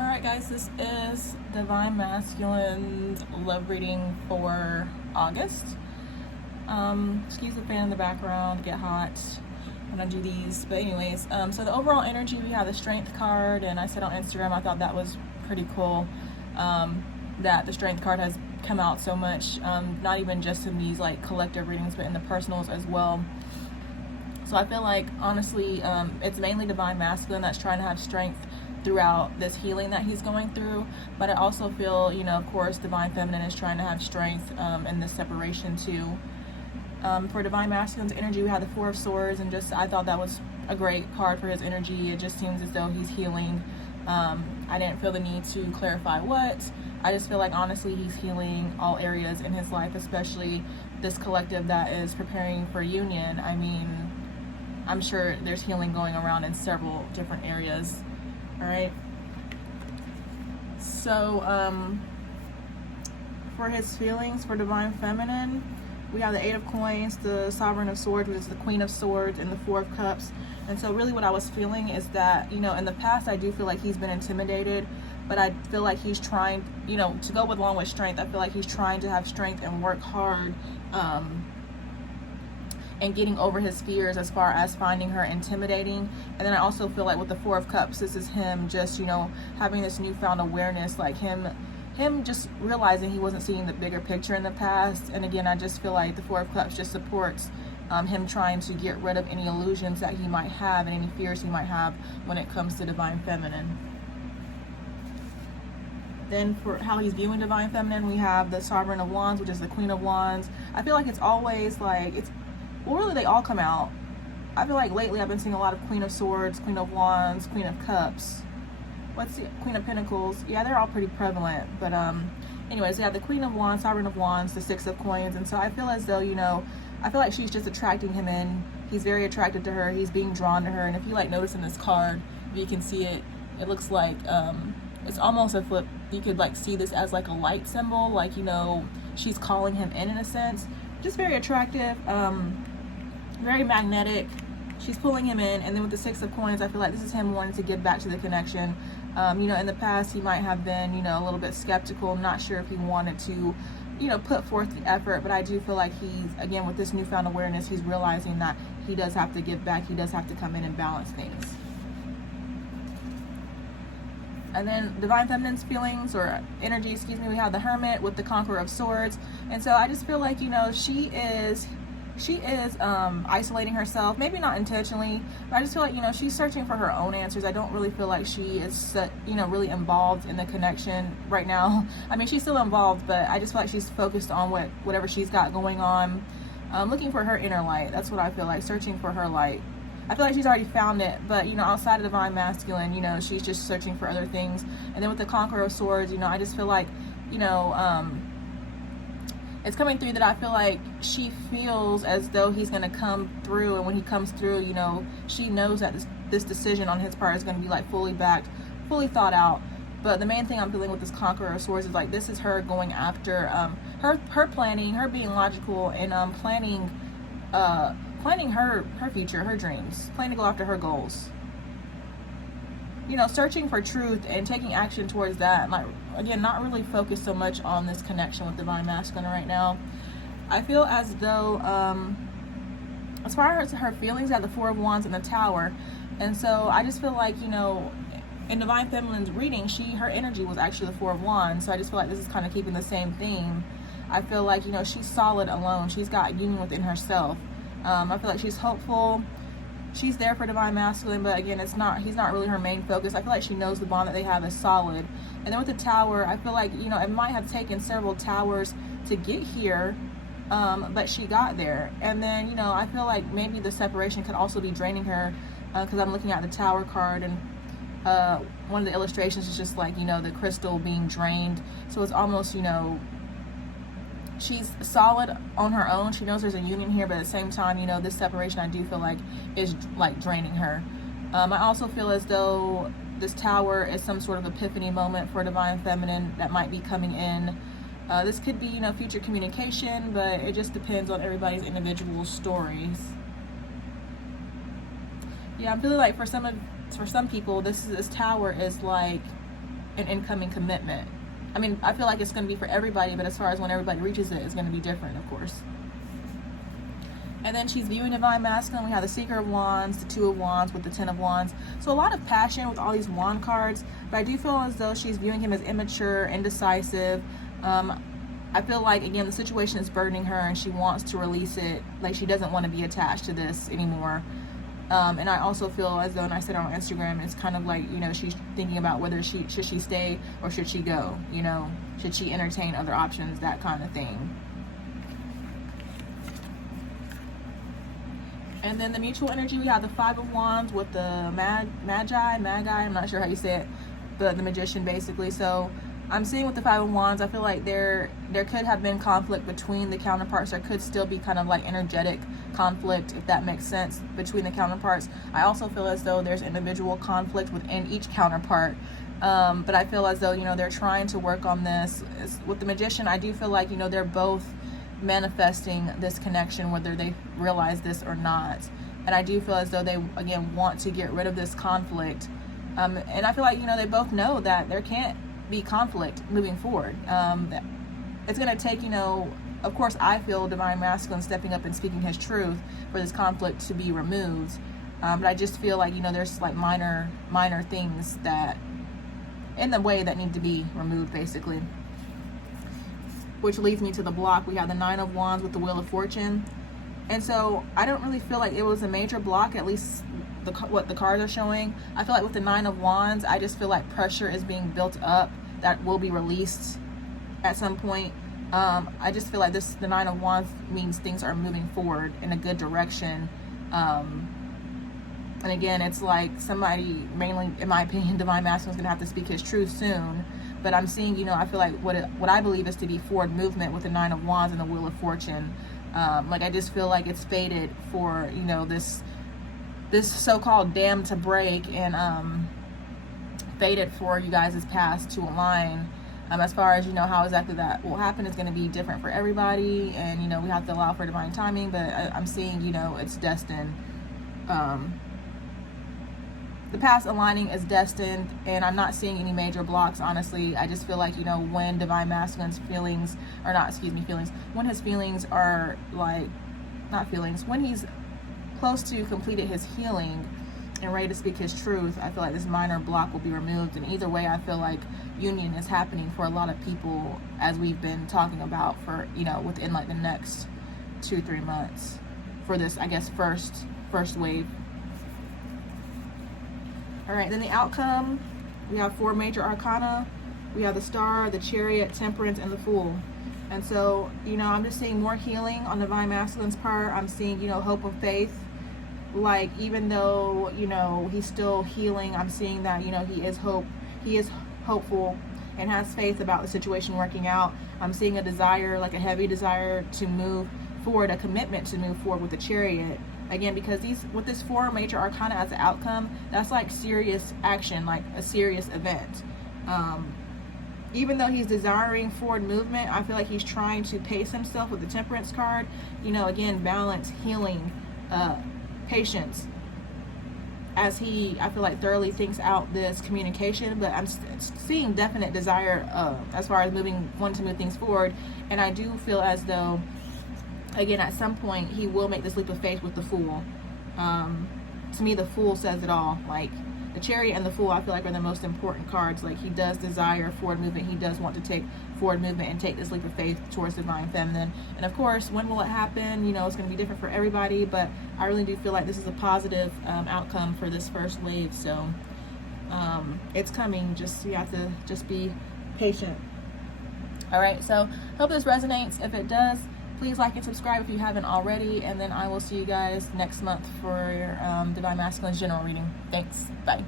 Alright guys, this is Divine Masculine's love reading for August. Excuse the fan in the background, get hot when I do these. But anyways, so the overall energy, we have the Strength card, and I said on Instagram I thought that was pretty cool, that the Strength card has come out so much, not even just in these like collective readings, but in the personals as well. So I feel like, honestly, it's mainly Divine Masculine that's trying to have strength throughout this healing that he's going through. But I also feel, of course, Divine Feminine is trying to have strength in this separation too. For Divine Masculine's energy, we have the Four of Swords, and I thought that was a great card for his energy. It just seems as though he's healing. I didn't feel the need to clarify what. I just feel like, honestly, he's healing all areas in his life, especially this collective that is preparing for union. I mean, I'm sure there's healing going around in several different areas. All right. So, for his feelings for Divine Feminine, we have the Eight of Coins, the Sovereign of Swords, which is the Queen of Swords, and the Four of Cups. And so really what I was feeling is that, in the past, I do feel like he's been intimidated, but I feel like he's trying, to go along with strength. I feel like he's trying to have strength and work hard, and getting over his fears as far as finding her intimidating. And then I also feel like with the Four of Cups, this is him just, having this newfound awareness, like him just realizing he wasn't seeing the bigger picture in the past. And again, I just feel like the Four of Cups just supports him trying to get rid of any illusions that he might have and any fears he might have when it comes to Divine Feminine. Then for how he's viewing Divine Feminine, we have the Sovereign of Wands, which is the Queen of Wands. I feel like it's always like, well, really, they all come out. I feel like lately I've been seeing a lot of Queen of Swords, Queen of Wands, Queen of Cups. What's the Queen of Pentacles? Yeah, they're all pretty prevalent. But anyways, yeah, the Queen of Wands, Sovereign of Wands, the Six of Coins. And so I feel as though, I feel like she's just attracting him in. He's very attracted to her. He's being drawn to her. And if you notice in this card, if you can see it, it looks like it's almost a flip. You could see this as like a light symbol, like, she's calling him in a sense. Just very attractive. Very magnetic. She's pulling him in. And then with the Six of Coins, I feel like this is him wanting to give back to the connection. In the past he might have been, a little bit skeptical, not sure if he wanted to, put forth the effort. But I do feel like he's, again, with this newfound awareness, he's realizing that he does have to give back. He does have to come in and balance things. And then Divine Feminine's feelings or energy, we have the Hermit with the Conqueror of Swords. And so I just feel like, she is isolating herself, maybe not intentionally, but I just feel like, she's searching for her own answers. I don't really feel like she is, really involved in the connection right now. I mean, she's still involved, but I just feel like she's focused on whatever she's got going on, looking for her inner light. That's what I feel like, searching for her light. I feel like she's already found it, but, outside of Divine Masculine, she's just searching for other things. And then with the Conqueror of Swords, I just feel like, it's coming through that I feel like she feels as though he's going to come through, and when he comes through, she knows that this decision on his part is going to be fully backed, fully thought out. But the main thing I'm feeling with this Conqueror of Swords is this is her going after her planning, her being logical, and planning her future, her dreams, planning to go after her goals. Searching for truth and taking action towards that. And again, not really focused so much on this connection with Divine Masculine right now. I feel as though, as far as her feelings, at the Four of Wands and the Tower. And so I just feel like, in Divine Feminine's reading, her energy was actually the Four of Wands. So I just feel like this is kind of keeping the same theme. I feel like, she's solid alone. She's got union within herself. I feel like she's hopeful. She's there for Divine Masculine, but again, he's not really her main focus. I feel like she knows the bond that they have is solid. And then with the Tower, I feel like, it might have taken several towers to get here, but she got there. And then, I feel like maybe the separation could also be draining her, because I'm looking at the Tower card, and one of the illustrations is just the crystal being drained. So it's almost, she's solid on her own. She knows there's a union here, but at the same time, this separation I do feel like is draining her. I also feel as though this Tower is some sort of epiphany moment for Divine Feminine that might be coming in. This could be, future communication, but it just depends on everybody's individual stories. Yeah, I'm feeling like for some people, this Tower is an incoming commitment. I mean, I feel like it's going to be for everybody, but as far as when everybody reaches it, it's going to be different, of course. And then she's viewing Divine Masculine. We have the Seeker of Wands, the Two of Wands with the Ten of Wands. So a lot of passion with all these wand cards, but I do feel as though she's viewing him as immature, indecisive. I feel like, again, the situation is burdening her and she wants to release it. Like, she doesn't want to be attached to this anymore. And I also feel as though, and I said on Instagram, it's kind of like, you know, she's thinking about whether should she stay or should she go, you know, should she entertain other options, that kind of thing. And then the mutual energy, we have the Five of Wands with the Magi, I'm not sure how you say it, the Magician, basically. So I'm seeing with the Five of Wands, I feel like there could have been conflict between the counterparts. There could still be kind of like energetic conflict, if that makes sense, between the counterparts. I also feel as though there's individual conflict within each counterpart. But I feel as though, you know, they're trying to work on this. With the Magician, I do feel like, you know, they're both manifesting this connection, whether they realize this or not. And I do feel as though they, again, want to get rid of this conflict. And I feel like, you know, they both know that there can't be conflict moving forward. It's going to take, you know, of course, I feel Divine Masculine stepping up and speaking his truth for this conflict to be removed. But I just feel like, you know, there's like minor things that in the way that need to be removed, basically. Which leads me to the block. We have the Nine of Wands with the Wheel of Fortune. And so I don't really feel like it was a major block, at least what the cards are showing. I feel like with the Nine of Wands, I just feel like pressure is being built up that will be released at some point. I just feel like the Nine of Wands means things are moving forward in a good direction. And again, it's like somebody, mainly in my opinion, Divine Masculine is going to have to speak his truth soon. But I'm seeing, you know, I feel like what I believe is to be forward movement with the Nine of Wands and the Wheel of Fortune. Like, I just feel like it's fated for, you know, this so-called dam to break, and fated for you guys' past to align. As far as, you know, how exactly that will happen is going to be different for everybody, and, you know, we have to allow for divine timing, but I'm seeing, you know, it's destined. The past aligning is destined, and I'm not seeing any major blocks, honestly. I just feel like, you know, when Divine Masculine's feelings, or not, excuse me, feelings, when his feelings are like, not feelings, when he's close to completed his healing and ready to speak his truth, I feel like this minor block will be removed. And either way, I feel like union is happening for a lot of people, as we've been talking about for, you know, within like the next 2-3 months for this, I guess, first wave. All right, then the outcome, we have 4 major arcana. We have the Star, the Chariot, Temperance, and the Fool. And so, you know, I'm just seeing more healing on Divine Masculine's part. I'm seeing, you know, hope and faith. Like, even though, you know, he's still healing, I'm seeing that, you know, he is hopeful and has faith about the situation working out. I'm seeing a desire, like a heavy desire to move forward, a commitment to move forward with the Chariot. Again, because with this 4 major arcana as the outcome, that's like serious action, like a serious event. Even though he's desiring forward movement, I feel like he's trying to pace himself with the Temperance card. You know, again, balance, healing, patience, as he, I feel like, thoroughly thinks out this communication. But I'm seeing definite desire as far as wanting to move things forward. And I do feel as though, again, at some point, he will make this leap of faith with the Fool. To me, the Fool says it all. Like, the Chariot and the Fool, I feel like, are the most important cards. Like, he does desire forward movement. He does want to take forward movement and take this leap of faith towards Divine Feminine. And of course, when will it happen? You know, it's going to be different for everybody, but I really do feel like this is a positive outcome for this first wave. So it's coming. You have to just be patient. All right, so hope this resonates. If it does, please like and subscribe if you haven't already, and then I will see you guys next month for your Divine Masculine's general reading. Thanks. Bye.